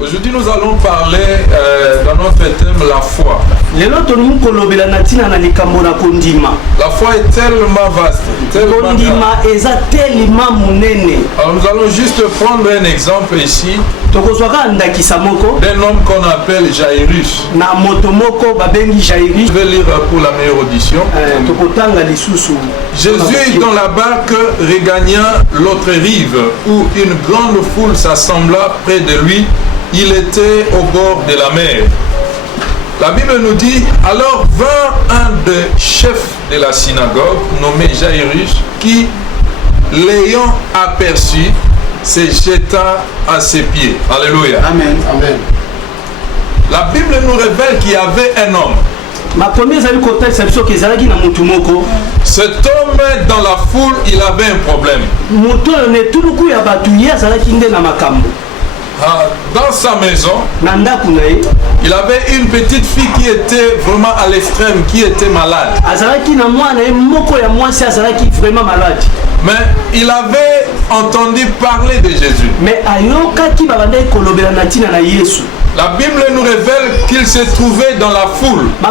Aujourd'hui, nous allons parler dans notre thème la foi. La foi est tellement vaste, tellement grande. Alors nous allons juste prendre un exemple ici d'un homme qu'on appelle Jairus. Je vais lire pour la meilleure audition. Jésus dans la barque regagna l'autre rive où une grande foule s'assembla près de lui. Il était au bord de la mer. La Bible nous dit, alors vint un des chefs de la synagogue, nommé Jairus, qui, l'ayant aperçu, se jeta à ses pieds. Alléluia. Amen. Amen. La Bible nous révèle qu'il y avait un homme. Cet homme dans la foule, il avait un problème. Dans sa maison, il avait une petite fille qui était vraiment à l'extrême, qui était malade. Mais il avait entendu parler de Jésus. La Bible nous révèle qu'il se trouvait dans la foule. Là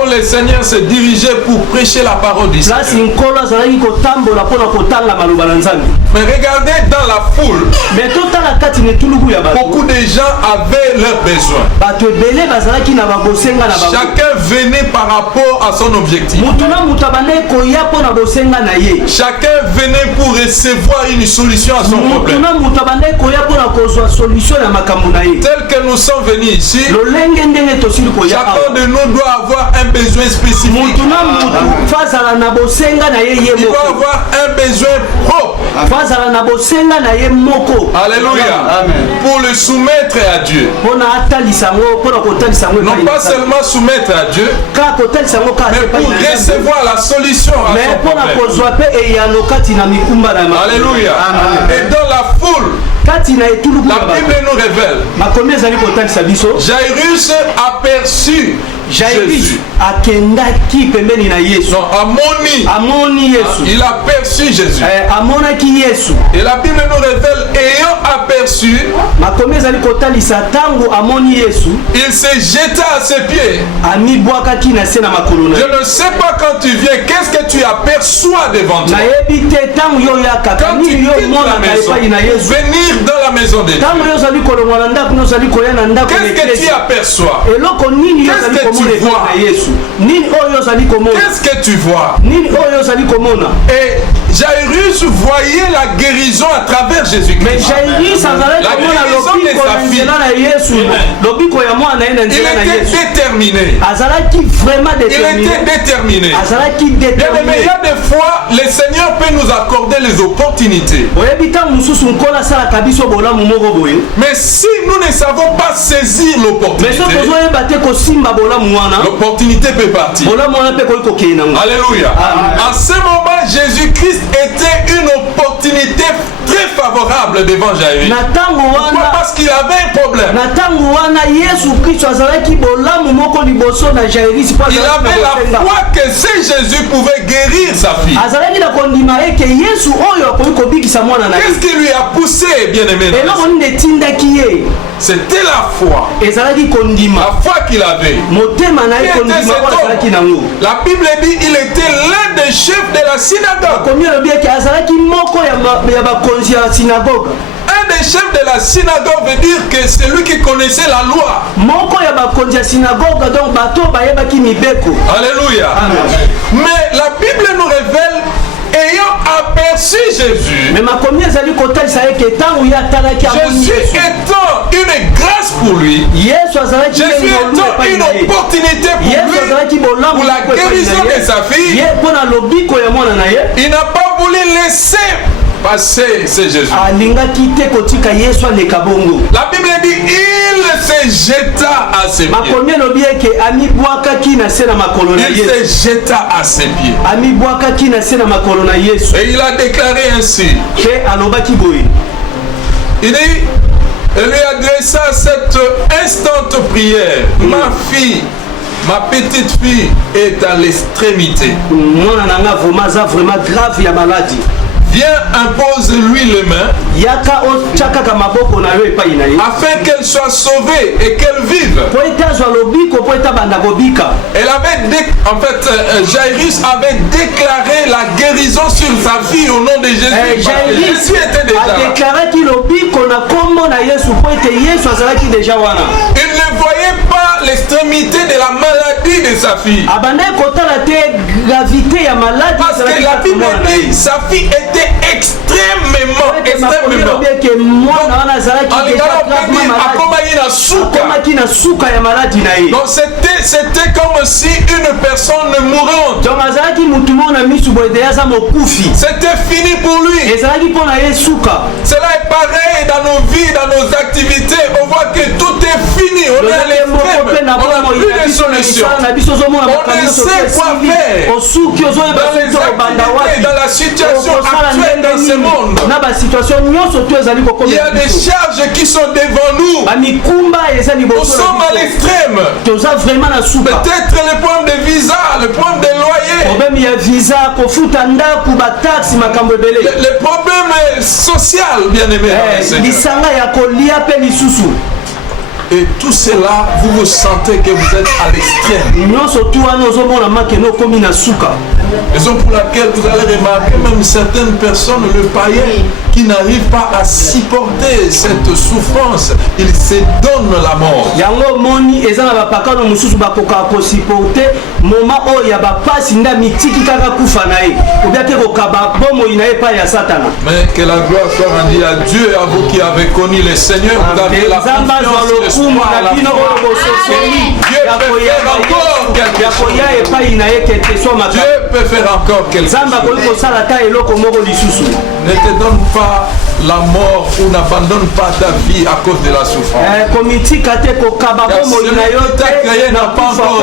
où le Seigneur se dirigeait pour prêcher la parole du Seigneur. Mais regardez dans la foule, beaucoup de gens avaient leurs besoins. Chacun venait par rapport à son objectif. Chacun venait pour recevoir une solution à son problème. Tel que nous sommes venus ici, chacun de nous doit avoir un besoin spécifique. Il doit avoir un besoin propre. Alléluia. Amen. Pour le soumettre à Dieu. Non pas seulement soumettre à Dieu, mais pour recevoir la solution à son problème. Alléluia. Et dans la foule, la Bible nous révèle, Jairus aperçut Jésus. Non, il aperçut Jésus. Et la Bible nous révèle, ayant aperçu, il se jeta à ses pieds. Je ne sais pas quand tu viens, qu'est-ce que tu aperçois devant toi. Quand tu quittes la maison, venir dans la maison de Dieu, qu'est-ce que tu aperçois? Qu'est-ce que tu vois? Qu'est-ce que tu vois? Et Jairus voyait la guérison à travers Jésus-Christ. La guérison de sa fille. Il était déterminé. Il était déterminé. Bien aimé, il y a des fois, le Seigneur peut nous accorder les opportunités. Mais si nous ne savons pas saisir l'opportunité, l'opportunité peut partir. Alléluia. En ce moment, Jésus-Christ était une opportunité très favorable devant Jairus. Pourquoi? Parce qu'il avait un problème. Il avait la foi que si Jésus pouvait guérir sa fille. Qu'est-ce qui lui a poussé, bien aimé? C'était la foi. La foi qu'il avait. La Bible dit qu'il était l'un des chefs de la synagogue. Un des chefs de la synagogue veut dire que c'est lui qui connaissait la loi. Alléluia. Mais la Bible nous révèle, ayant aperçu Jésus, Jésus étant une grâce pour lui, Jésus étant une opportunité pour lui, pour la guérison de sa fille, il n'a pas voulu laisser passer, c'est Jésus. La Bible dit, il se jeta à ses pieds. Il se jeta à ses pieds. Et il a déclaré ainsi. Il dit, il lui adressa cette instante prière. Ma fille, ma petite fille est à l'extrémité. viens, impose-lui les mains, afin qu'elle soit sauvée et qu'elle vive. En fait, Jairus avait déclaré la guérison sur sa fille au nom de Jésus. Jésus était déjà là. Il ne voyait pas l'extrémité de la maladie de sa fille. Parce que la Bible dit sa fille était extrêmement. Donc c'était comme si une personne mourante. C'était fini pour lui. Cela est pareil dans nos vies, dans nos activités. On voit que tout est fini. On est à l'extrême. On n'a plus de solution. On ne sait quoi faire. Dans les activités, dans la situation actuelle dans ce monde. Il y a des charges qui sont devant nous. Nous sommes à l'extrême. Peut-être le problème de visa, le problème de loyer. Le problème social, bien aimé. Et tout cela, vous vous sentez que vous êtes à l'extrême. Raison pour laquelle vous allez remarquer même certaines personnes, le païen, qui n'arrivent pas à supporter cette souffrance, ils se donnent la mort. Mais que la gloire soit rendue à Dieu, à vous qui avez connu le Seigneur, vous avez la confiance. Dieu peut faire encore quelque chose. Dieu peut faire encore quelque chose. Ne te donne pas la mort ou n'abandonne pas ta vie à cause de la souffrance. Celui qui t'a créé n'a pas encore dit un mot.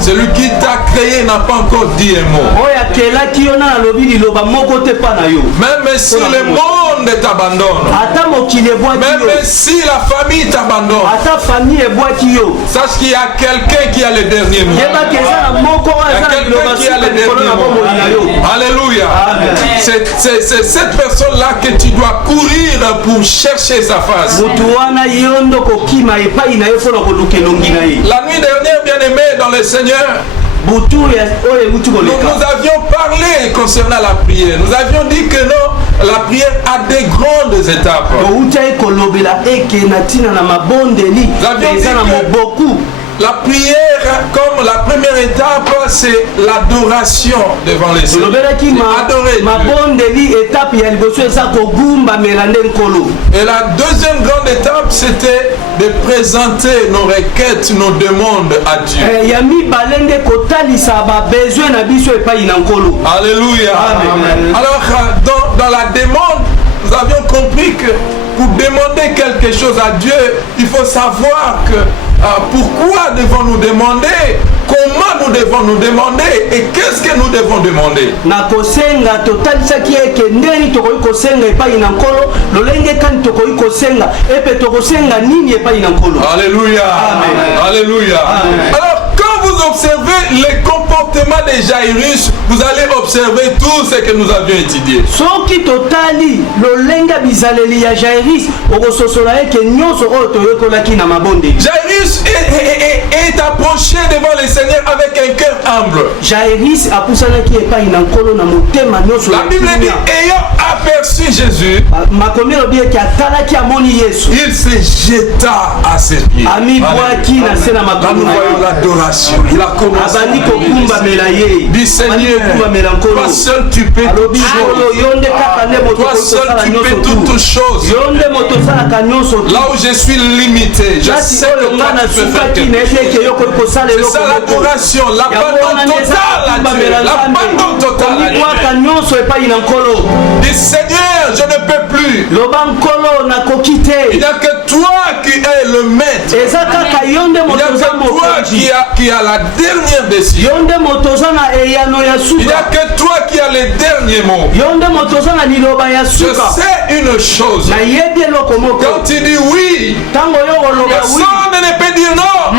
Celui qui t'a créé n'a pas encore dit un mot. Même si le monde t'abandonne, même si la famille t'abandonne, sache qu'il y a quelqu'un qui a le dernier mot. Il y a quelqu'un qui a le dernier mot. Alléluia. C'est cette personne-là que tu dois courir pour chercher sa face. La nuit dernière, bien aimé dans le Seigneur, nous avions parlé concernant la prière. Nous avions dit que non, la prière a des grandes étapes. Nous avions dit que la prière, comme la première étape, c'est l'adoration devant les cieux. Adorer Dieu. Et la deuxième grande étape, c'était de présenter nos requêtes, nos demandes à Dieu. Alléluia. Alors, dans la demande, nous avions compris que pour demander quelque chose à Dieu, il faut savoir que pourquoi devons-nous demander, comment nous devons nous demander et qu'est-ce que nous devons demander. Alléluia. Alléluia. Alors, quand vous observez les comportements de Jairus, vous allez observer tout ce que nous avions étudié. Jairus est approché devant le Seigneur avec un cœur humble. La Bible dit, ayant aperçu Jésus, il se jeta à ses pieds. Là, nous voyons l'adoration. Il a commencé à dit, Seigneur, toi seul tu peux toutes choses. Toi seul tu peux toutes choses. Là où je suis limité, je sais que toi tu peux faire quelque chose. C'est ça l'adoration, l'abandon total à Dieu. L'abandon total à Dieu. Dis, Seigneur, je ne peux plus. Il n'y a que toi qui es le maître. Il n'y a que toi qui a la dernière décision. Il n'y a que toi qui as les derniers mots. Je sais une chose. Quand tu dis oui, personne ne peut dire non.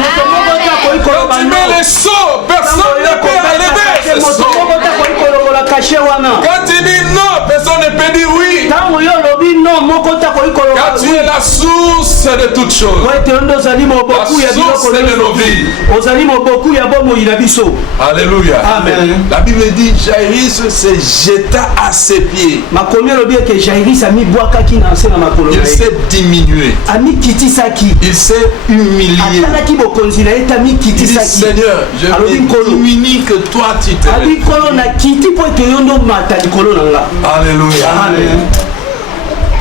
Quand tu mets les seaux, personne ne peut enlever ce seau. Quand tu la source de toutes choses. La source de nos vies. Alléluia. Amen. La Bible dit Jairus se jeta à ses pieds. Il s'est diminué. Il s'est humilié. Il dit Seigneur, je me diminue que toi tu te lèves. Alléluia. Amen.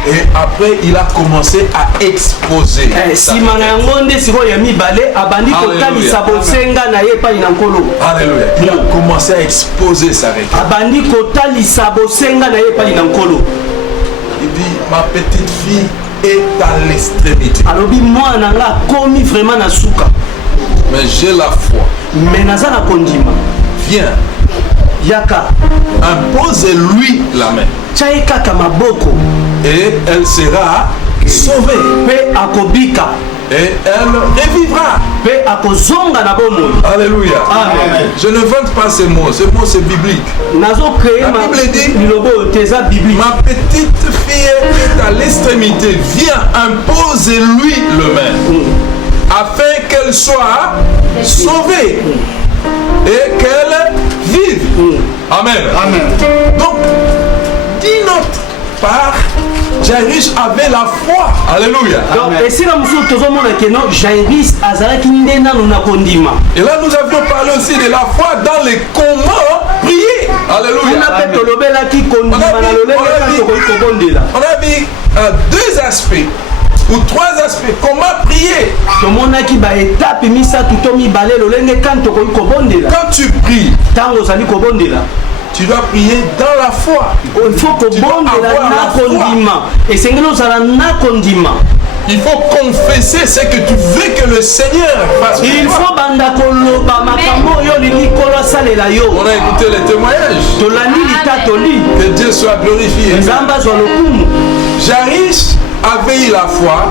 Et après, il a commencé à exposer. Alléluia. Il a commencé à exposer sa requête. Il dit, ma petite fille est à l'extrémité. Mais j'ai la foi. Viens. Impose-lui la main. Et elle sera sauvée. Et elle revivra. Alléluia. Amen. Je ne vante pas ces mots. Ces mots c'est biblique. La Bible dit, ma petite fille est à l'extrémité. Viens, impose-lui le main. Afin qu'elle soit sauvée. Et qu'elle vive. Amen. Amen. Donc, d'une autre part, Jairus avait la foi. Alléluia. Et là, nous avions parlé aussi de la foi dans les comment prier. Alléluia. On a vu deux aspects. Ou trois aspects. Comment prier? Quand tu pries, tu dois prier dans la foi. Il faut que il faut confesser ce que tu veux que le Seigneur fasse. Il faut on a écouté les témoignages. Que Dieu soit glorifié. Jairus avait eu la foi.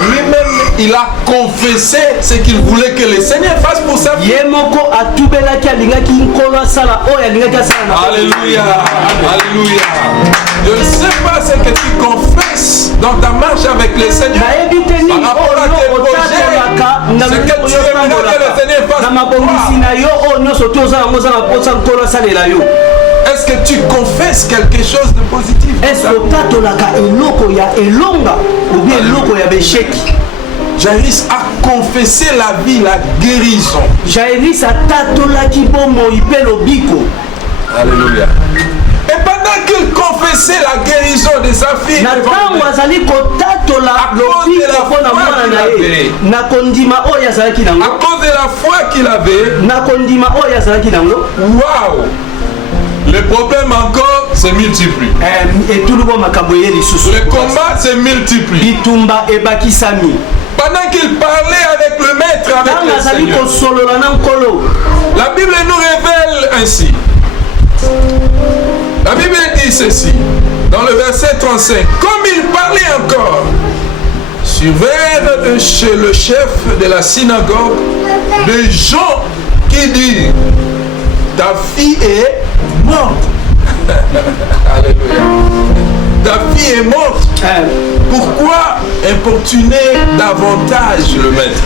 Lui-même, il a confessé ce qu'il voulait que le Seigneur fasse pour sa vie. Alléluia. Alléluia. Je ne sais pas ce que tu confesses dans ta marche avec le Seigneur. Par rapport à tes projets, ce que tu aimerais que le Seigneur fasse pour toi. Est-ce que tu confesses quelque chose de positif? Jairus a confessé la vie, la guérison. Alléluia. Et pendant qu'il confessait la guérison de sa fille, à cause de la foi qu'il avait, waouh! Le problème encore se multiplie. Le combat se multiplie. Pendant qu'il parlait avec le maître, avec le Seigneur, la Bible nous révèle ainsi. La Bible dit ceci, dans le verset 35. Comme il parlait encore, survinrent chez le chef de la synagogue des gens qui disent, ta fille est morte. Alléluia. Ta fille est morte. Pourquoi importuner davantage le maître?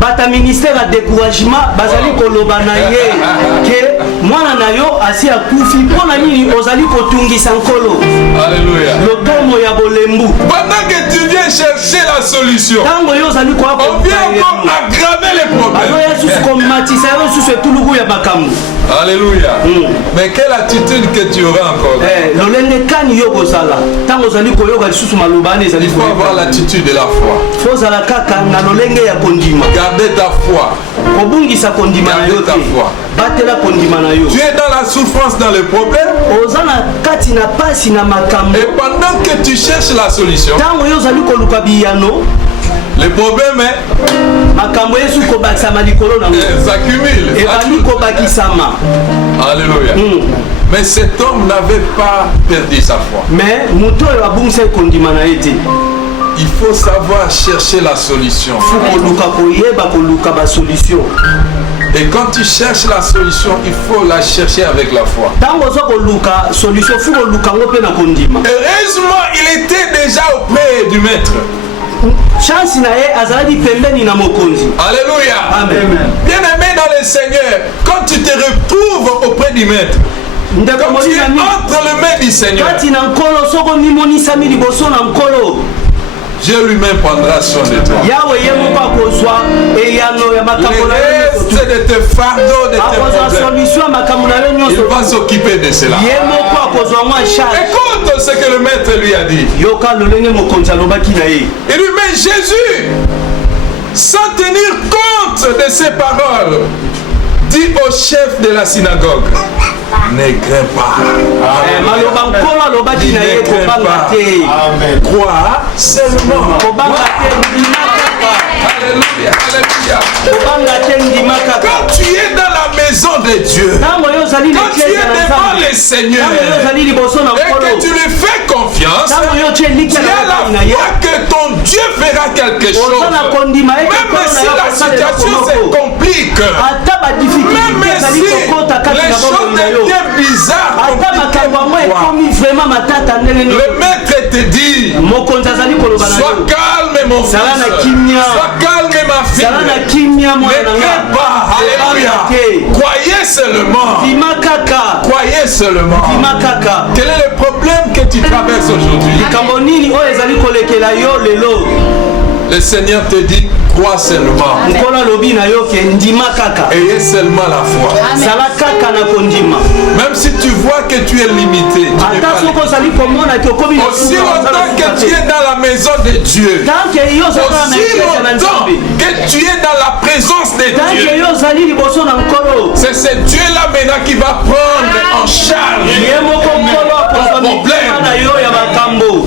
Bata ministère à découragement bazali koloba na ye ke mwana na yo asi akufi pona nini ozali kotungisa nkolo. Alléluia. Lotomo ya bolembu. Pendant que tu viens chercher la solution, tango yo ozali ko on vient encore aggraver les problèmes. Alléluia. Mais quelle attitude que tu auras encore? Il faut avoir l'attitude de la foi. Gardez ta foi. Gardez ta foi. Tu es dans la souffrance, dans le problème. Et pendant que tu cherches la solution, le problème s'accumule. Alléluia. Mais cet homme n'avait pas perdu sa foi. Il faut savoir chercher la solution. Et quand tu cherches la solution, il faut la chercher avec la foi. Heureusement, il était déjà auprès du maître. Alléluia. Amen. Bien-aimé dans le Seigneur, quand tu te retrouves auprès du maître, quand tu es entre les mains du Seigneur, Dieu lui-même prendra soin de toi. Le reste de tes fardeaux, de tes problèmes, il va s'occuper de cela. Écoute ce que le maître lui a dit. Il lui met Jésus, sans tenir compte de ses paroles, dit au chef de la synagogue, ne crains pas. Crois seulement. Alléluia, alléluia. Quand tu es dans la maison de Dieu, quand tu es devant le Seigneur et que tu lui fais confiance, tu as la foi que ton Dieu fera quelque chose. Même si la situation se complique, même si les choses deviennent bizarres, le maître te dit, sois calme mon fils, sois calme ma fille, ne crains pas. Alléluia. Croyez seulement. Croyez seulement. Quel est le problème que tu traverses aujourd'hui? Le Seigneur te dit, crois seulement. Ayez seulement la foi. Même si tu vois que tu es limité, aussi longtemps que tu es dans la maison de Dieu, aussi longtemps que tu es dans la présence de Dieu, c'est ce Dieu-là maintenant qui va prendre en charge ton problème.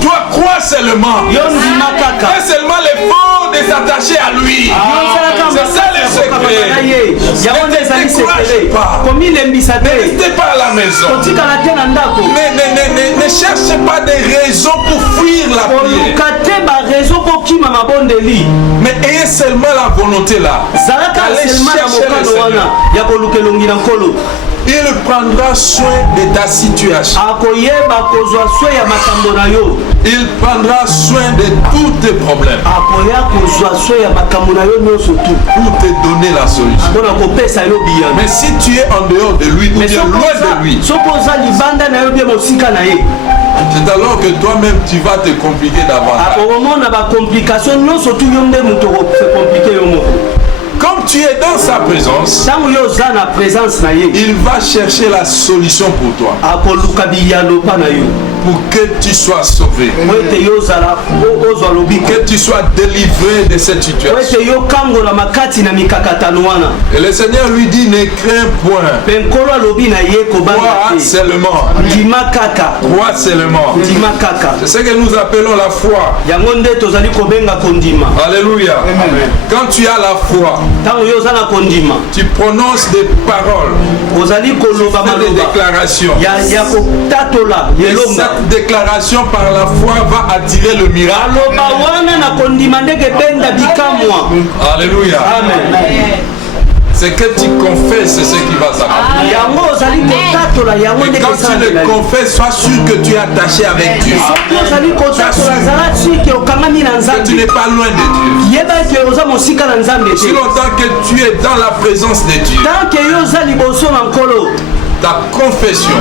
Toi, crois seulement. Fais seulement l'effort de s'attacher à lui. C'est ça le secret. Ne te décourage pas. Ne restez pas à la maison. Ne cherchez pas des raisons pour fuir la prière. Mais ayez seulement la volonté là. Allez chercher le Seigneur. Il prendra soin de ta situation. Il prendra soin de tous tes problèmes pour te donner la solution. Mais si tu es en dehors de lui, ou bien loin de lui, c'est alors que toi-même tu vas te compliquer davantage. Comme tu es dans sa présence, il va chercher la solution pour toi. Pour que tu sois sauvé. Que tu sois délivré de cette situation. Et le Seigneur lui dit, ne crains point. Crois seulement. Crois seulement. C'est ce que nous appelons la foi. Alléluia. Quand tu as la foi, tu prononces des paroles, tu fais des déclarations. Et cette déclaration par la foi va attirer le miracle. Alléluia. Amen. Ce que tu confesses, c'est ce qui va s'accomplir. Et quand tu le confesses, sois sûr que tu es attaché avec Dieu. Sois sûr que tu n'es pas loin de Dieu. Si longtemps que tu es dans la présence de Dieu, ta confession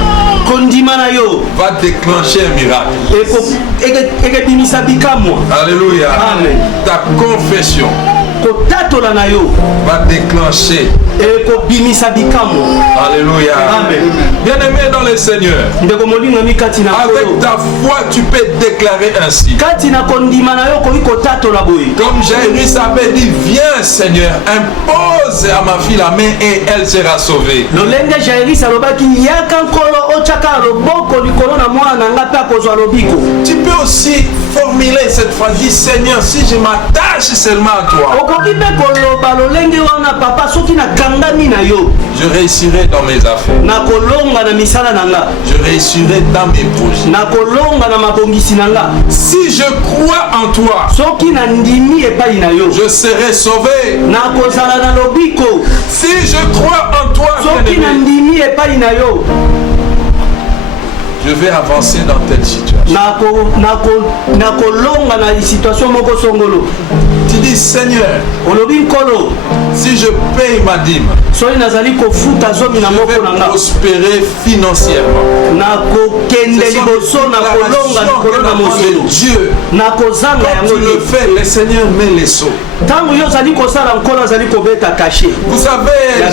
va déclencher un miracle. Alléluia. Amen. Ta confession va déclencher. Alléluia. Amen. Bien-aimé dans le Seigneur, avec ta foi tu peux déclarer ainsi. Comme Jairus avait dit, viens Seigneur, impose à ma fille la main et elle sera sauvée. Tu peux aussi formuler cette phrase, dis Seigneur, si je m'attache seulement à toi, okoki mpe koloba lolenge wana papa soki nakangami na yo je réussirai dans mes affaires, nakolonga na misala na nga je réussirai dans mes projets. nakolonga na mabongisi na nga Si je crois en toi, soki nandimi epai na yo je serai sauvé. nakozala na lobiko Si je crois en toi, soki bien-aimé, nandimi epai na yo je vais avancer dans telle situation. nakolonga na situation moko songolo Tu dis, Seigneur, olobi nkolo si je paye ma dîme, soki nazali kofuta zomi na je moko vais na nga prospérer financièrement. nakokende liboso nakolonga likolo na mosolo Dieu, nakozanga quand yango tu le fais, le Seigneur met les sceaux. ntango yo ozali kosala nkolo azali kobeta kashe Vous savez,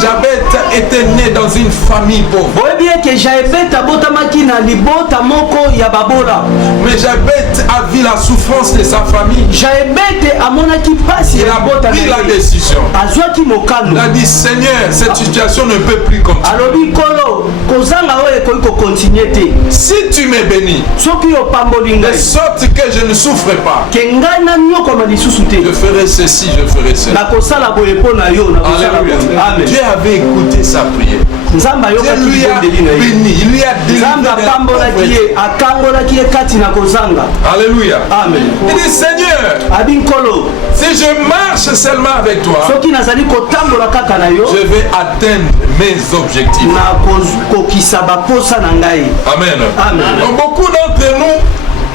Jabet était né dans une famille pauvre. boyebi eke jaebet abotamaki na libota moko ya babola Mais Jabet a vu la souffrance de sa famille. jaebet amonaki mpasi Il ya a libota pris na la ye décision. azwaki Il mokano a dit, Seigneur, cette situation ne peut plus continuer. alobi nkolo kozanga oyo ekoki kokontinue te Si tu me bénis, soki opamboli de ngai sorte que je ne souffre pas, ke ngai nanyokoma lisusu te je ferai ceci, je ferai cela. nakosala boye mpo na yo nakosala boye amen Dieu avait écouté sa prière. nzambe Dieu ayokaki lui a libondeli na ye béni, il lui a nzambe délivré de la apambolaki pauvreté. ye akangolaki ye kati na kozanga Alléluia. amen Il dit, Seigneur, abi nkolo si je marche seulement avec toi, soki nazali kotambola kaka na yo je vais atteindre mes objectifs. nakokokisa baposa na ngai Amen. amen Donc, beaucoup d'entre nous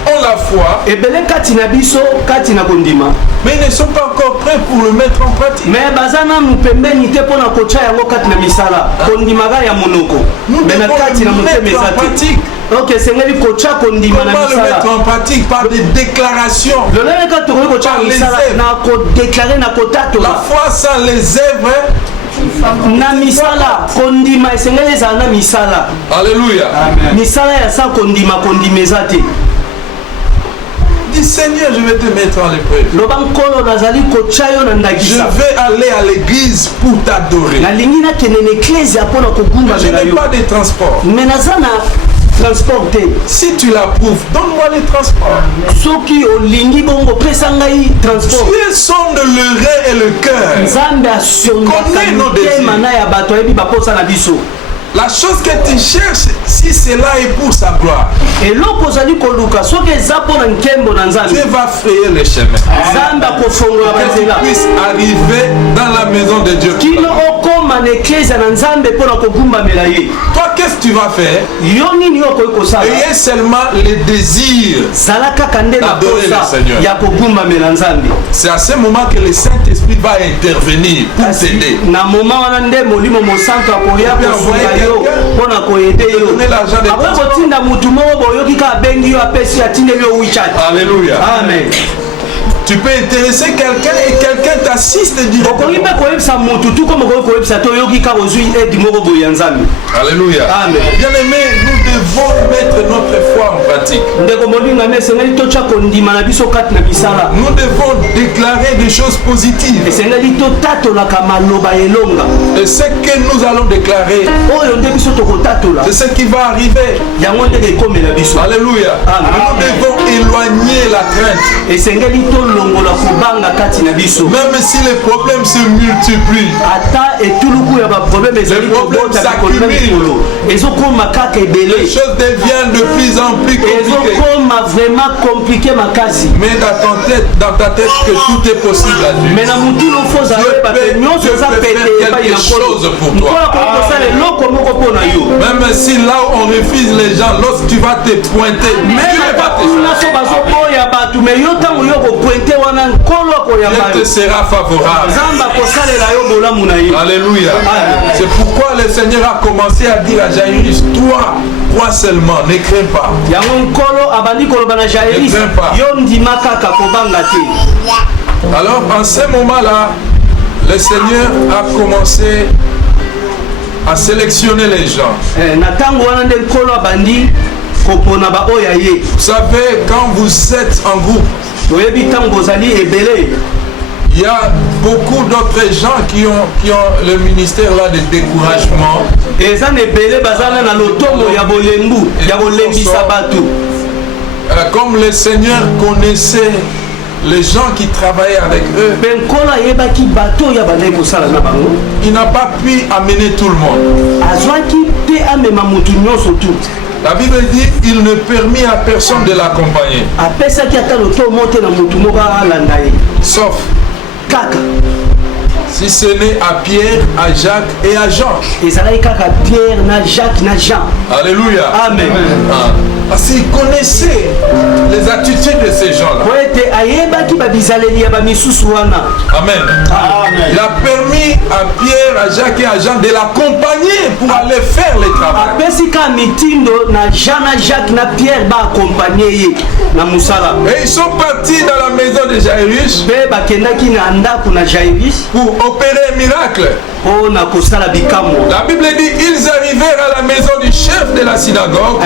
ont la foi, ebele kati na biso kati na kondima mais ils ne sont pas encore prêts pour le mettre en pratique. me baza nanu pembeni te mpo na kotya yango kati na misala kondimaka ya monoko Nous me na devons kati na le motema mettre eza en te pratique. ok esengeli kotya kondima na Comment le misala mettre en pratique? Par des déclarations. lolenge kati tokoki kotya Par les misala œuvres. na kodeklare na La kotatola foi sans les œuvres. na misala kondima esengeli ezala na misala Alléluia. misala ya sa kondima kondima eza te Dis Seigneur, je vais te mettre en épreuve. loba nkolo nazali kotya yo na Je ndakisa vais aller à l'église pour t'adorer. nalingi nakende na eklezia mpo na Je kogumbamela n'ai yo pas de transport. me naza na transport te Si tu l'approuves, donne-moi les transports. soki olingi bongo pesa ngai transport Dieu sonde le rein et le cœur. nzambe asondaka Connais nos mitema désirs. na ya bato ayebi baposa na biso La chose que tu cherches, si cela est pour sa gloire, eloko ozali koluka soki eza mpo na nkembo na Dieu nzambe va frayer les chemins. nzambe akofongola Que tu banzela puisses arriver dans la maison de Dieu. kino okoma na eklezia na nzambe mpo na kogumbamela ye Toi, qu'est-ce que tu vas faire? yo nini yo okoki kosala Ayez seulement les désirs. zala kaka nde na Adorer le posa Seigneur. ya kogumbamela nzambe C'est à ce moment que le Saint-Esprit va intervenir pour t'aider. na moma wana nde molimo mosantu akoya Puis kosunga envoyer yo quelqu'un. mpo na koyede yo Donner l'argent des akoki transports. kotinda mutu moko boyoki kaka abengi yo apesi yo atindeli yo wichat Alléluia. amen Tu peux intéresser quelqu'un et quelqu'un t'assiste okoki directement. mpe koyebisa mutu tu komo okoki koyebisa te oyoki kaka ozwi edi moko boye ya nzambe Alléluia. Amen. Bien-aimés, nous devons mettre notre foi en pratique. ndeko molingami esengeli totya kondima na biso kati na misala Nous devons déclarer des choses positives. esengeli totatolaka maloba elonga Et ce que nous allons déclarer, oyo nde biso tokotatola c'est ce qui va arriver. yango ndenge ekomela biso Alléluia. Amen. Nous devons éloigner la crainte. esengeli tolongola kobanga kati na biso Même si les problèmes se multiplient, ata etuluku ya baproblème ezali kobota likolo na likolo ezokoma kaka les ebele choses deviennent de plus en plus compliquées. ezokoma vraiment komplike makasi Mais dans ta tête que tout est possible à Dieu. me na mutulu ofoza oyeba pe nyonso eza pete epai na nkolo mpola kokosala eloko moko mpo na yo Même si là où on refuse les gens, lorsque tu vas te pointer, Dieu va te kuna choisir. so bazoboya bato me yo ntango yo kopointe wana nkolo akoyamba Dieu yo te sera favorable. nzambe akosalela yo bolamu na ye Alléluia. Amen. C'est pourquoi le Seigneur a commencé à dire à Jairus, toi, crois seulement, ne crains pas. yango nkolo abandi koloba na jairis Ne crains pas. yo ndima kaka kobanga te Alors, en ce moment-là, le Seigneur a commencé à sélectionner les gens. na ntango wana nde nkolo abandi kopona baoyo ya ye Vous savez, quand vous êtes en groupe, oyebi ntango bozali ebele il y a beaucoup d'autres gens qui ont le ministère là de découragement. eza na ebele bazala na lotomo ya bolembu ya kolembisa bato Comme le Seigneur connaissait les gens qui travaillaient avec eux, il n'a pas pu amener tout le monde. La Bible dit il ne permit à personne de l'accompagner. Sauf si ce n'est à Pierre, à Jacques et à Jean. Alléluia. Amen. Parce qu'il connaissait les attitudes de ces gens-là. Amen. Il a permis à Pierre, à Jacques et à Jean de l'accompagner pour aller faire le travail. Et ils sont partis dans la maison de Jairus pour opérer un miracle. La Bible dit ils arrivèrent à la maison du chef de la synagogue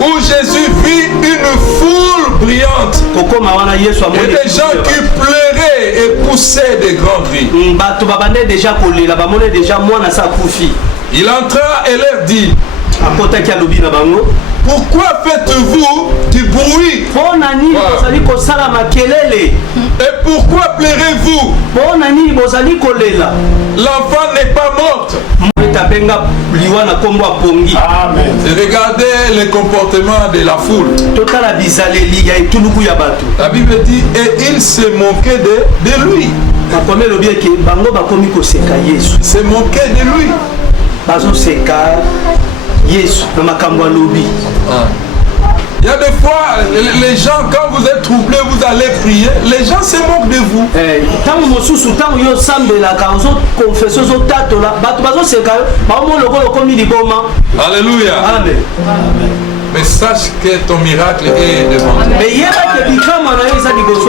où Jésus vit une foule brillante et des gens qui pleuraient et poussaient des grands cris. Il entra et leur dit: pourquoi faites-vous du bruit? Et pourquoi pleurez-vous? L'enfant n'est pas morte. Regardez le comportement de la foule. La Bible dit et il se moquait de lui. Se moquait de lui. Il y a des fois, les gens, quand vous êtes troublés, vous allez prier, les gens se moquent de vous. Alléluia. Amen. Mais sache que ton miracle est devant toi.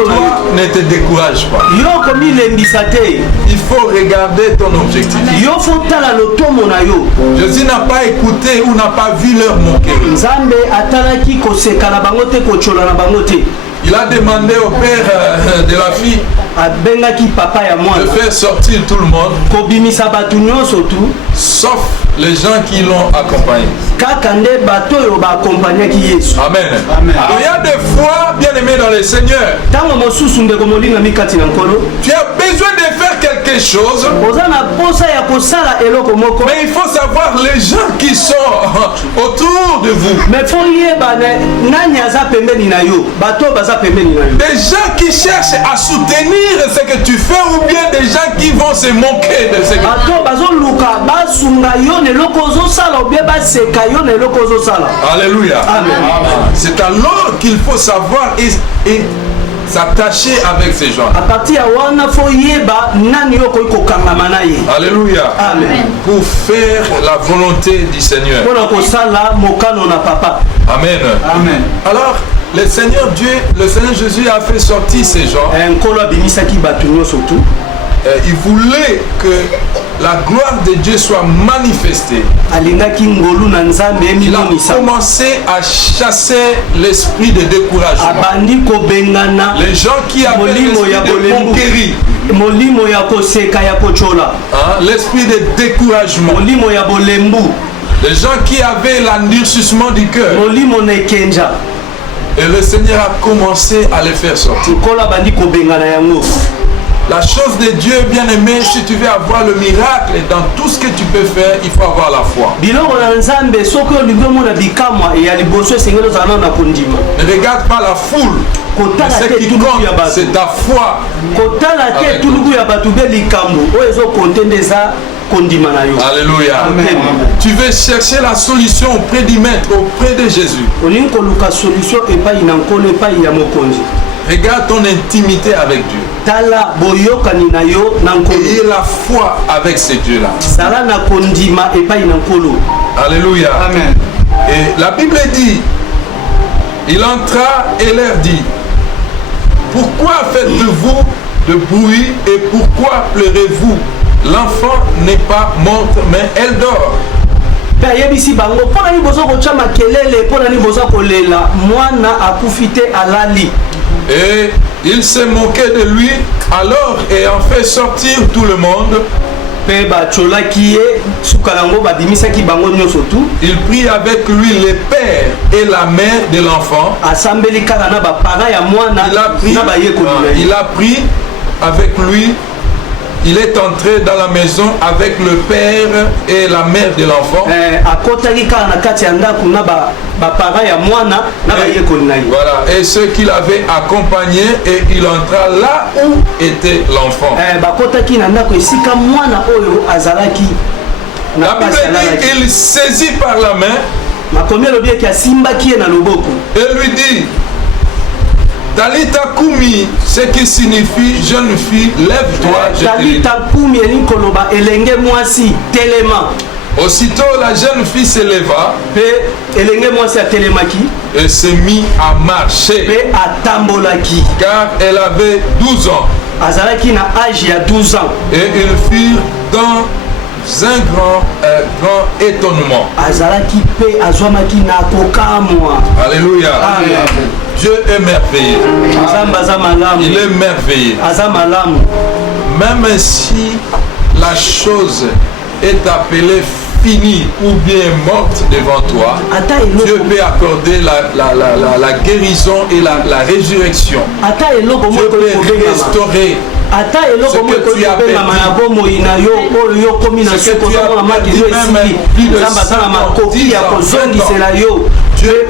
Toi, ne te décourage pas. Il faut regarder ton objectif. Jésus n'a pas écouté ou n'a pas vu leur moquerie. Il a demandé au père de la fille de faire sortir tout le monde, sauf les gens qui l'ont accompagné. Amen. Il y a des fois, bien aimé dans le Seigneur, tu as besoin de faire quelque chose, mais il faut savoir les gens qui sont autour de vous. Des gens qui cherchent à soutenir ce que tu fais ou bien des gens qui vont se moquer de ce que tu fais. Alléluia. C'est alors qu'il faut savoir et s'attacher avec ces gens. Alléluia. Amen. Pour faire la volonté du Seigneur. Amen. Amen. Alors, le Seigneur Jésus a fait sortir ces gens. Il voulait que la gloire de Dieu soit manifestée. Il a commencé à chasser l'esprit de découragement. Les gens qui avaient l'esprit de moquerie, l'esprit de découragement, les gens qui avaient l'endurcissement du cœur. Et le Seigneur a commencé à les faire sortir. La chose de Dieu, bien aimé, si tu veux avoir le miracle dans tout ce que tu peux faire, il faut avoir la foi. Ne regarde pas la foule. Mais ce qui compte, c'est ta foi. Alléluia. Amen. Tu veux chercher la solution auprès du Maître, auprès de Jésus. Regarde ton intimité avec Dieu. Ayez la foi avec ce Dieu-là. Alléluia. Amen. Et la Bible dit, il entra et leur dit, pourquoi faites-vous de bruit et pourquoi pleurez-vous? L'enfant n'est pas morte, mais elle dort. Et il se moquait de lui, alors ayant fait sortir tout le monde, Il prit avec lui le père et la mère de l'enfant. Il a pris avec lui. Il est entré dans la maison avec le père et la mère de l'enfant. Voilà. Et ceux qui l'avaient accompagné, et il entra là où était l'enfant. La Bible dit, il saisit par la main et lui dit, Talita Kumi, ce qui signifie jeune fille, lève-toi. Talita Kumi aussitôt la jeune fille se leva et se mit à marcher car elle avait 12 ans. Et ils furent dans un grand étonnement. Alléluia. Amen. Dieu est merveilleux. Il est merveilleux. Même si la chose est appelée finie ou bien morte devant toi, Dieu peut accorder la guérison et la résurrection. Dieu peut restaurer ce que tu as perdu. Ce que tu as perdu même plus de 100 ans, 10 ans, 20 ans. Dieu est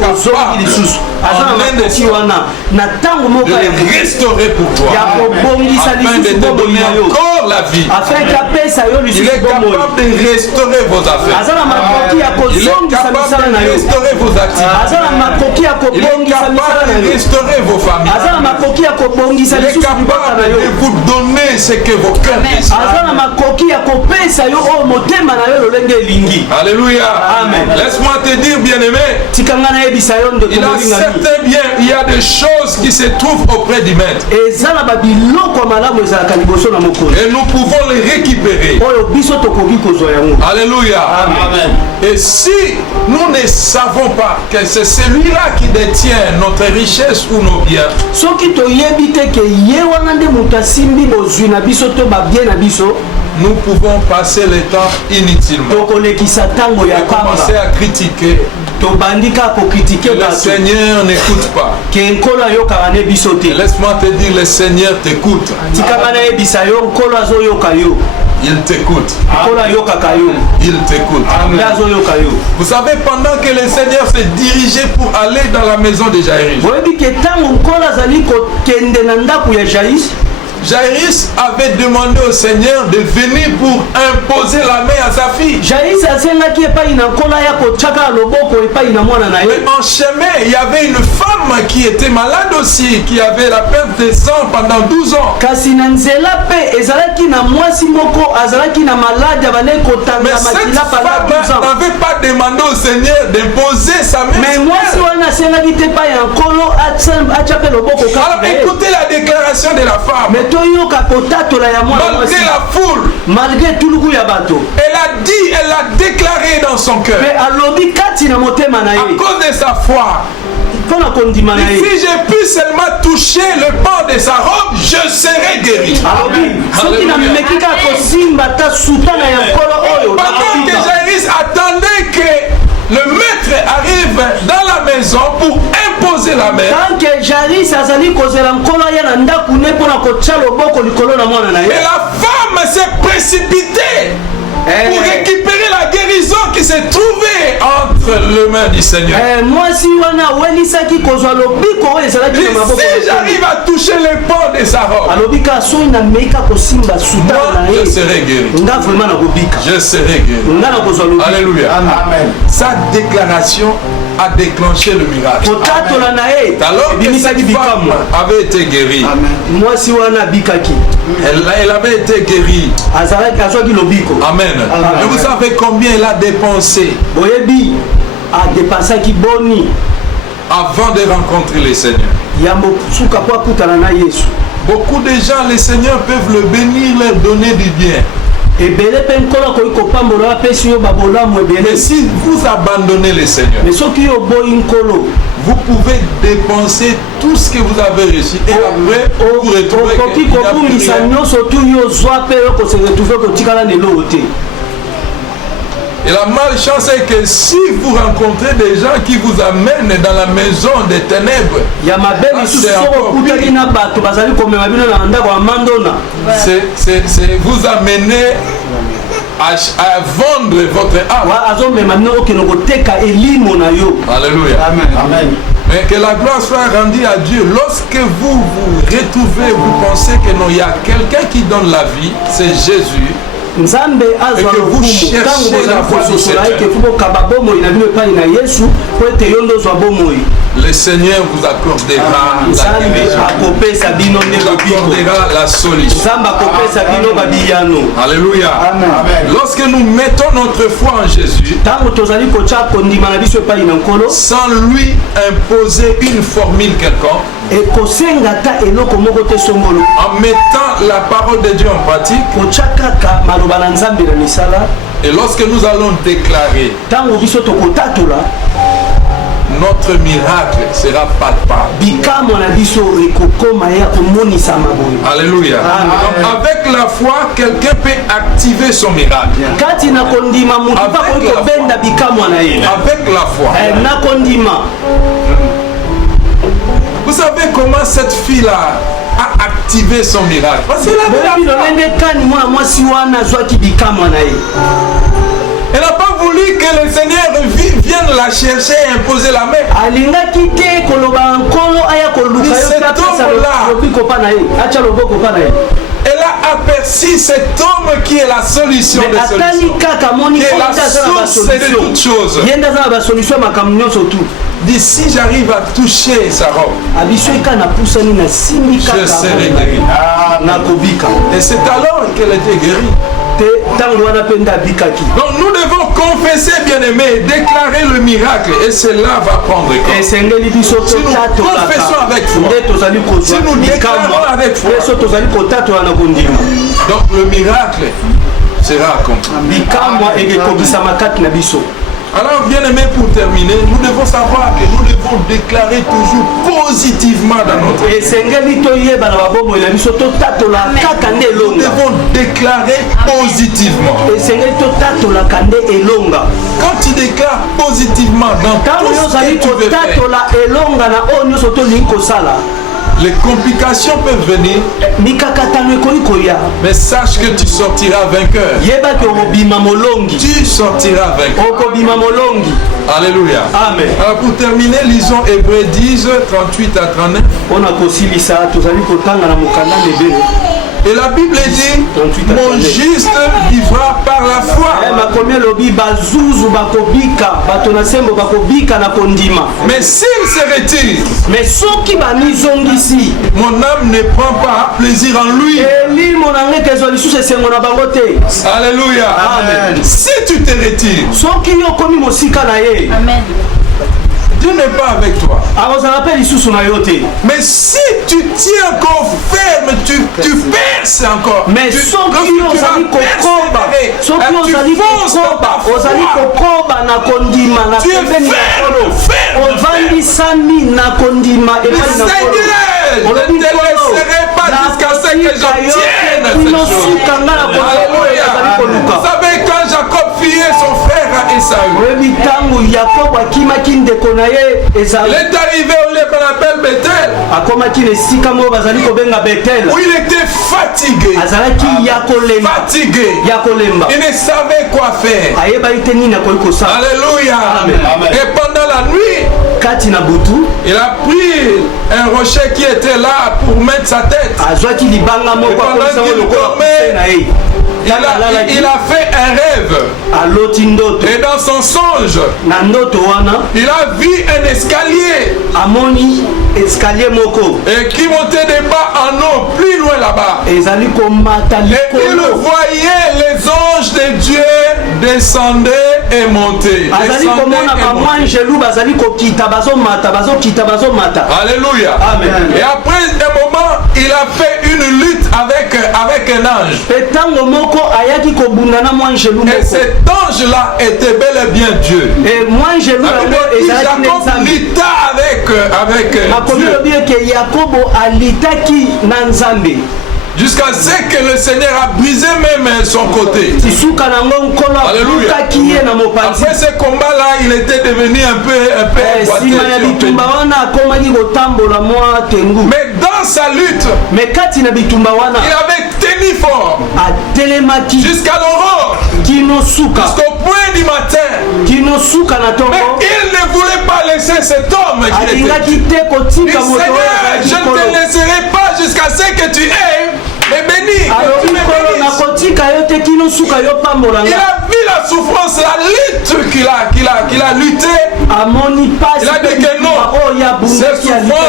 capable de les restaurer pour toi afin de te donner encore la vie. Il est capable de restaurer vos affaires. Il est capable de restaurer vos activités. Il est capable de restaurer vos familles. Il est capable de vous donner ce que vos cœurs désirent. Alléluia. Laisse-moi te dire, bien-aimé, il y a des choses qui se trouvent auprès du maître. Et nous pouvons les récupérer. Alléluia. Amen. Et si nous ne savons pas que c'est celui-là qui détient notre richesse ou nos biens, nous pouvons passer le temps inutilement et commencer à critiquer. Le Seigneur n'écoute pas. Laisse-moi te dire, le Seigneur t'écoute. Il t'écoute. Il t'écoute. Vous savez, pendant que le Seigneur s'est dirigé pour aller dans la maison de Jaïrus, Jaïrus avait demandé au Seigneur de venir pour imposer la main à sa fille. Mais en chemin, il y avait une femme qui était malade aussi, qui avait la perte de sang pendant 12 ans. Mais cette femme n'avait pas demandé au Seigneur d'imposer sa main. Alors écoutez la déclaration de la femme. Malgré la foule, elle a dit, elle a déclaré dans son cœur, à cause de sa foi, si je puis seulement toucher le bord de sa robe, je serai guéri. Pendant que Jaïrus attendait que le maître arrive dans la maison pour imposer la main, et la femme s'est précipitée pour récupérer la guérison qui s'est trouvée entre les mains du Seigneur. Si j'arrive à toucher les bords de sa robe, moi je serai guéri. Je serai guéri. Alléluia. Amen. Sa déclaration a déclenché le miracle. Alors que cette femme avait été guérie, elle avait été guérie. Amen. Et vous savez combien elle a dépensé avant de rencontrer le Seigneur? Beaucoup de gens, les seigneurs peuvent le bénir, leur donner du bien. Mais si vous abandonnez le Seigneur, vous pouvez dépenser tout ce que vous avez reçu et après vous retrouvez qu'il n'y a plus rien. Et la malchance est que si vous rencontrez des gens qui vous amènent dans la maison des ténèbres, c'est vous amener à vendre votre âme. Alléluia. Amen. Mais que la gloire soit rendue à Dieu. Lorsque vous vous retrouvez, vous pensez que non, il y a quelqu'un qui donne la vie, c'est Jésus. Et que vous cherchez la voie du Seigneur. Le Seigneur vous accordera la guérison. Vous accordera la solution. Alléluia. Amen. Lorsque nous mettons notre foi en Jésus, sans lui imposer une formule quelconque, en mettant la parole de Dieu en pratique, et lorsque nous allons déclarer, notre miracle sera palpable. Alléluia. Donc, avec la foi, quelqu'un peut activer son miracle. Avec la foi. Vous savez comment cette fille-là a activé son miracle? Parce qu'elle avait la foi. Elle n'a pas voulu que le Seigneur vienne la chercher et imposer la main. Elle a aperçu cet homme qui est la solution de solution, qui est la source de toutes choses. Dit, si j'arrive à toucher sa robe, je serai guéri. Et c'est alors qu'elle était guérie. Donc nous devons confesser, bien-aimés, déclarer le miracle, et cela va prendre corps. Si nous confessons avec foi, si nous déclarons avec foi, donc le miracle sera accompli. Alors, bien-aimés, pour terminer, nous devons savoir que nous devons déclarer toujours positivement dans notre vie. Nous devons déclarer positivement. Quand tu déclares positivement dans tout ce que tu veux faire, les complications peuvent venir, mais sache que tu sortiras vainqueur. Tu sortiras vainqueur. Alléluia. Amen. Alors pour terminer, lisons Hébreux 10, 38 à 39. Et la Bible dit, mon juste vivra par la foi. Mais s'il se retire, mon âme ne prend pas plaisir en lui. Alléluia. Amen. Si tu te retires, Amen. Dieu n'est pas avec toi. Mais si tu tiens encore ferme, tu perces encore. Mais tu fonces dans ta foi. Tu es ferme. Le Seigneur, je ne te laisserai pas jusqu'à ce que j'obtienne cette chose. Alléluia. Vous savez, quand Jacob fuyait son frère Esaü, il est arrivé au lieu qu'on appelle Bethel, où il était fatigué. Fatigué. Il ne savait quoi faire. Alléluia. Amen. Et pendant la nuit, il a pris un rocher qui était là pour mettre sa tête. Et pendant qu'il dormait, il a fait un rêve. Et dans son songe, il a vu un escalier. Et qui montait des bas en eau, plus loin là-bas. Et il voyait les anges de Dieu descendre et monter. Alléluia. Amen. Et après un moment, il a fait une lutte avec avec un ange. Et cet ange-là était bel et bien Dieu. Jacob lutta avec Dieu. Jusqu'à ce que le Seigneur a brisé même son côté. Alléluia. Après ce combat-là, il était devenu un peu mais dans sa lutte, il avait tenu fort jusqu'à l'aurore, jusqu'au point du matin. Mais il ne voulait pas laisser cet homme qui était. Il dit, Seigneur, je ne te laisserai pas jusqu'à ce que tu aies mais béni. Il a vu la souffrance, la lutte qu'il a lutté. Il a dit que non,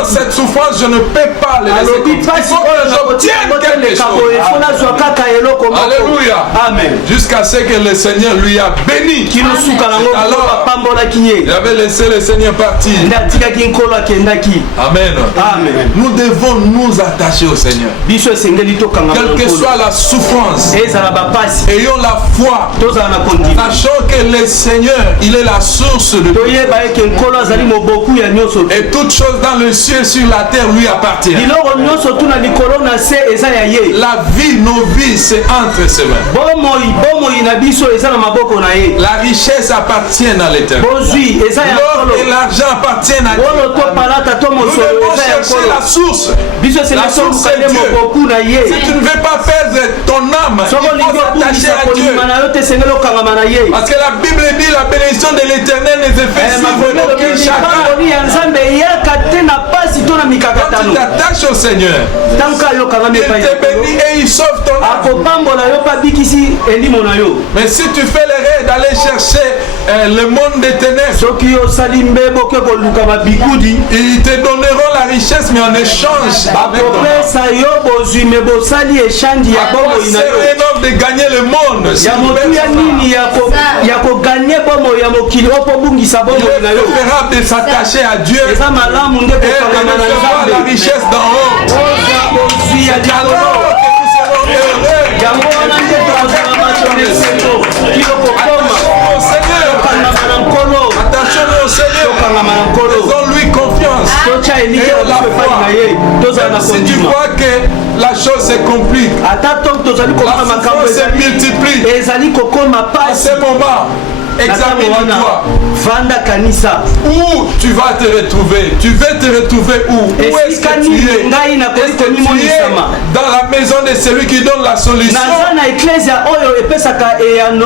cette souffrance, je ne peux pas le laisser. Il faut que j'obtienne quelque chose. Alléluia. Amen. Jusqu'à ce que le Seigneur lui a béni. Alors, il avait laissé le Seigneur partir. Amen. Nous devons nous attacher au Seigneur. Quelle que soit la souffrance, ayons la foi, sachant que le Seigneur, il est la source de tout. Et toutes choses dans le ciel et sur la terre lui appartiennent. La vie, nos vies, c'est entre ses mains. La richesse appartient à l'Éternel. L'or et l'argent appartiennent à Dieu. Nous devons chercher la source. La source, c'est Dieu. Si tu ne veux pas perdre ton âme, il faut s'attacher à Dieu. Parce que la Bible dit la bénédiction de l'Éternel ne se fait suivre aucun chagrin. Quand tu t'attaches au Seigneur, il te bénit et il sauve ton âme. Mais si tu fais l'erreur d'aller chercher le monde des ténèbres, ils te donneront la richesse mais en échange avec ton âme. À quoi sert un homme de gagner le monde si il est préférable de s'attacher à Dieu et de recevoir la richesse d'en haut. C'est alors que nous serons heureux. Attachons-nous au Seigneur. Faisons-lui confiance. Et la foi. Si tu vois que la chose se complique, la souffrance se multiplie, à ce moment, examine-toi. Où tu vas te retrouver? Tu veux te retrouver où? Où est-ce que tu es? Est-ce que tu es dans la maison de celui qui donne la solution?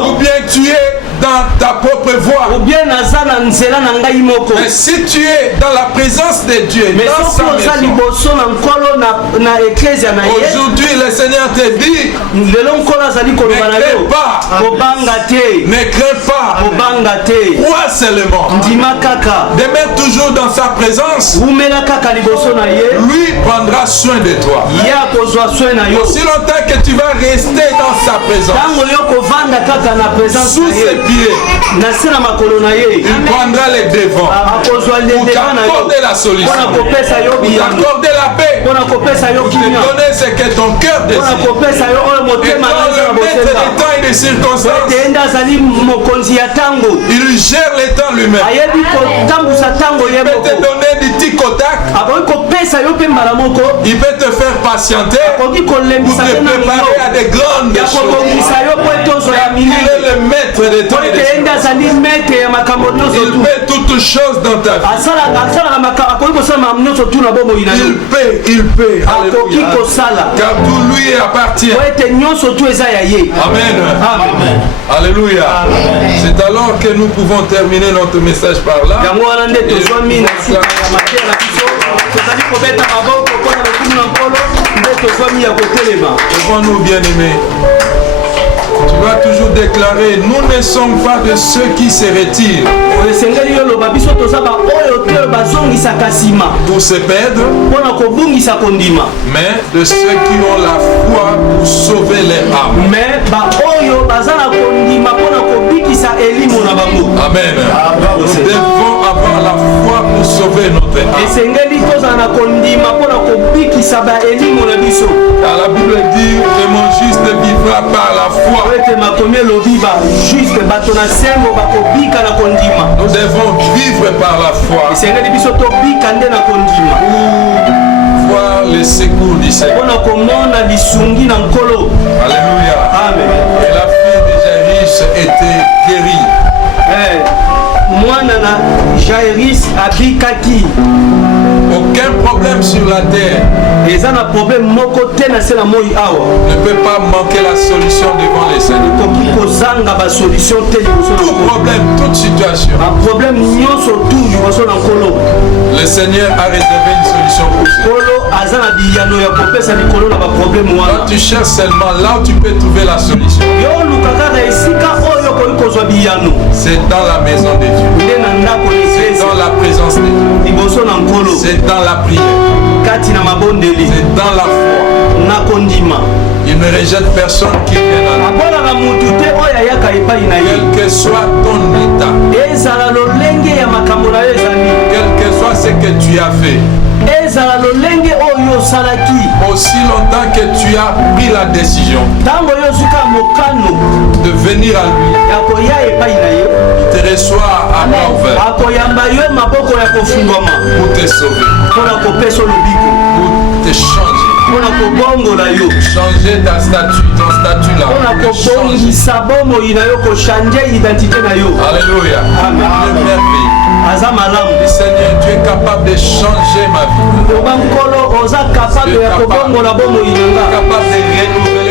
Ou bien tu es dans ta propre voie? Mais si tu es dans la présence de Dieu, dans sa maison, aujourd'hui le Seigneur te dit, ne crains pas, crois seulement, demeure toujours dans sa présence, lui prendra soin de toi. Aussi longtemps que tu vas rester dans sa présence, sous ses pieds, il prendra les devants pour t'accorder la solution, pour t'accorder la paix, pour te donner ce que ton cœur désire. Et quand le maître des temps et des circonstances, il gère les temps lui-même. Il peut te donner du tic-au-tac, il peut te faire patienter pour te préparer à des grandes choses. Il est le maître des temps et des circonstances. Il fait toutes choses dans ta vie. Il peut. Alléluia. Car tout lui appartient. Amen. Alléluia. C'est alors que nous pouvons terminer notre message par là. Devant-nous, bien-aimés, tu vas toujours déclarer, nous ne sommes pas de ceux qui se retirent pour se perdre, mais de ceux qui ont la foi pour sauver les âmes. Amen. Nous devons avoir la foi pour sauver notre âme. Car la Bible dit, et mon bato na sembo bakobika na kondima. Nous devons vivre par la foi Esengeli biso tobika nde na kondima. pour voir le secours du Seigneur. Mpona komona lisungi na nkolo. Alléluia. Amen. Et la fille de Jairus était guérie. Mwana na Jairus abikaki. Aucun problème sur la terre Eza na problème moko te na se na moi awa. ne peut pas manquer la solution devant les Seigneurs. Koki kozanga ba solution te liboso na Tout nkolo. problème, toute situation, Ba problème nyonso tu liboso na nkolo. le Seigneur a réservé une solution pour ça. Nkolo aza na biyano ya kopesa likolo na ba problème wana. Quand tu cherches seulement là où tu peux trouver la solution, Yo lukaka na esika oyo koki kozwa biyano. c'est dans la maison de Dieu, Nde na ndako na c'est eglise. dans la présence de Dieu, Liboso na nkolo. c'est dans la prière, Kati na mabondeli. c'est dans la foi. Na kondima. Il ne rejette personne qui vient à lui. Abolaka mutu te oyo ayaka epai na ye. Quel que soit ton état, Ezala lolenge ya makambo na yo ezali. quel que soit ce que tu as fait, Ezala lolenge oyo osalaki. aussi longtemps que tu as pris la décision Ntango yo ozwika mokano de venir à lui, ya koya epai na ye. il te reçoit à bras ouverts Akoyamba yo maboko ya kofungwama. pour te sauver, Mpona kopesa lobiko. pour te changer, Mpona kobongola yo. changer ta statut, ton statut là, Mpona pour te changer. kobongisa bomoi na yo kochange identité na yo. Alléluia. Amen. Il est merveilleux. Aza malamu. Dis, Seigneur, tu es capable de changer ma vie. Loba nkolo oza Tu capable es ya capable, kobongola bomoi na nga. capable de renouveler